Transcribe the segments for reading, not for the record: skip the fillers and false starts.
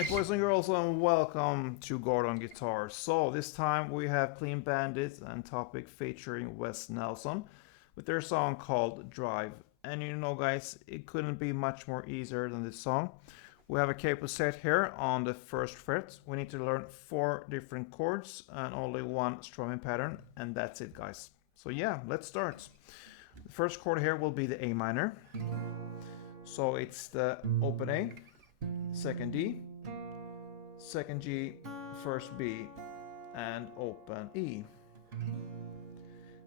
Alright, boys and girls, and welcome to Gordon Guitar. So this time we have Clean Bandit and Topic featuring Wes Nelson with their song called Drive. And you know guys, it couldn't be much more easier than this song. We have a capo set here on the first fret. We need to learn 4 different chords and only 1 strumming pattern, and that's it guys. So yeah, let's start. The first chord here will be the A minor. So it's the open A, second D, second G, first B, and open E.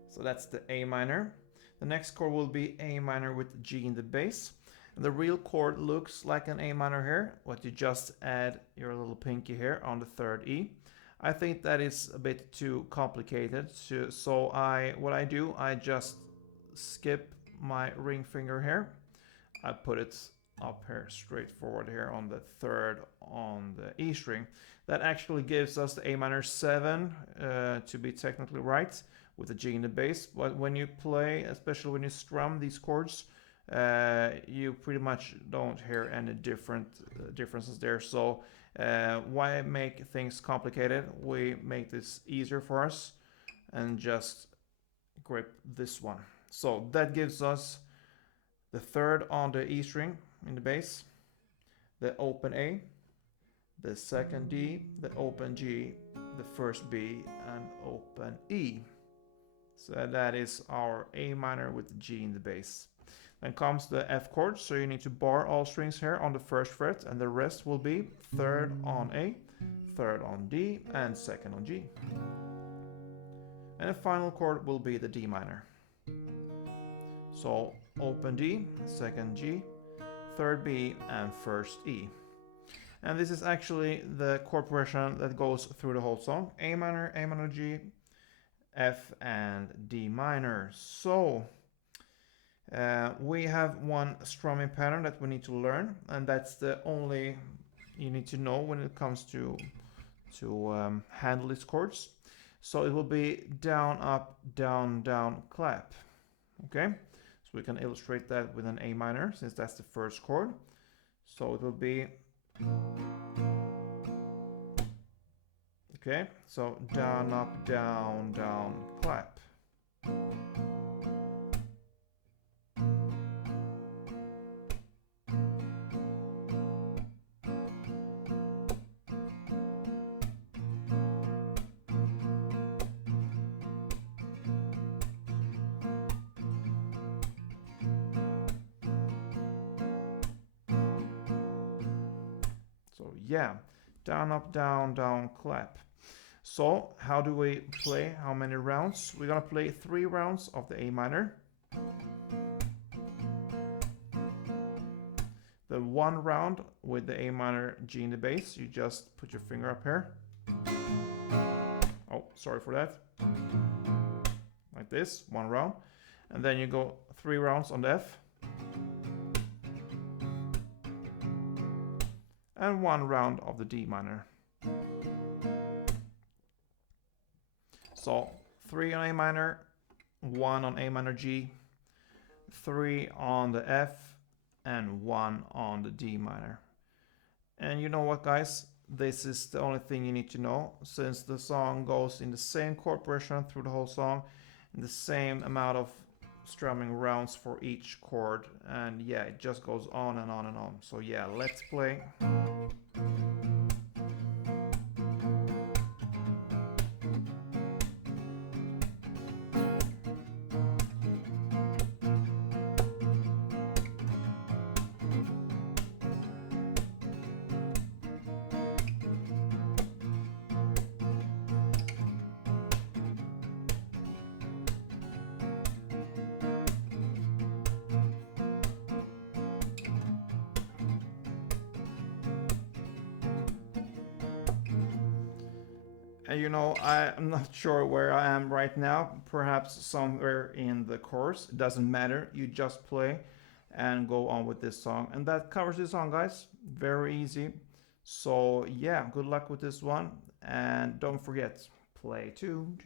So that's the A minor. The next chord will be A minor with G in the bass. And the real chord looks like an A minor here, but you just add your little pinky here on the third E. I think that is a bit too complicated, so what I do, I just skip my ring finger here. I put it up here, straightforward here on the third on the E string. That actually gives us the A minor 7 to be technically right, with the G in the bass. But when you play, especially when you strum these chords, you pretty much don't hear any differences there. So why make things complicated? We make this easier for us and just grip this one. So that gives us the third on the E string in the bass, the open A, the second D, the open G, the first B, and open E. So that is our A minor with G in the bass. Then comes the F chord, so you need to bar all strings here on the first fret, and the rest will be third on A, third on D, and second on G. And the final chord will be the D minor. So open D, second G, third B, and first E. And this is actually the chord progression that goes through the whole song. A minor G, F, and D minor. So we have one strumming pattern that we need to learn, and that's the only you need to know when it comes to handle these chords. So it will be down, up, down, down, clap. Okay, so we can illustrate that with an A minor, since that's the first chord. So it will be, okay, so down, up, down, down, clap. So yeah, down, up, down, down, clap. So how do we play? How many rounds? We're gonna play 3 rounds of the A minor. The 1 round with the A minor G in the bass, you just put your finger up here. Oh, sorry for that. Like this, 1 round. And then you go 3 rounds on the F. And 1 round of the D minor. So 3 on A minor, 1 on A minor G, 3 on the F, and 1 on the D minor. And you know what guys, this is the only thing you need to know, since the song goes in the same chord progression through the whole song, and the same amount of strumming rounds for each chord, and yeah, it just goes on and on and on. So yeah, let's play. And you know, I'm not sure where I am right now, perhaps somewhere in the chorus. It doesn't matter, you just play and go on with this song. And that covers this song guys, very easy. So yeah, good luck with this one, and don't forget, play tuned.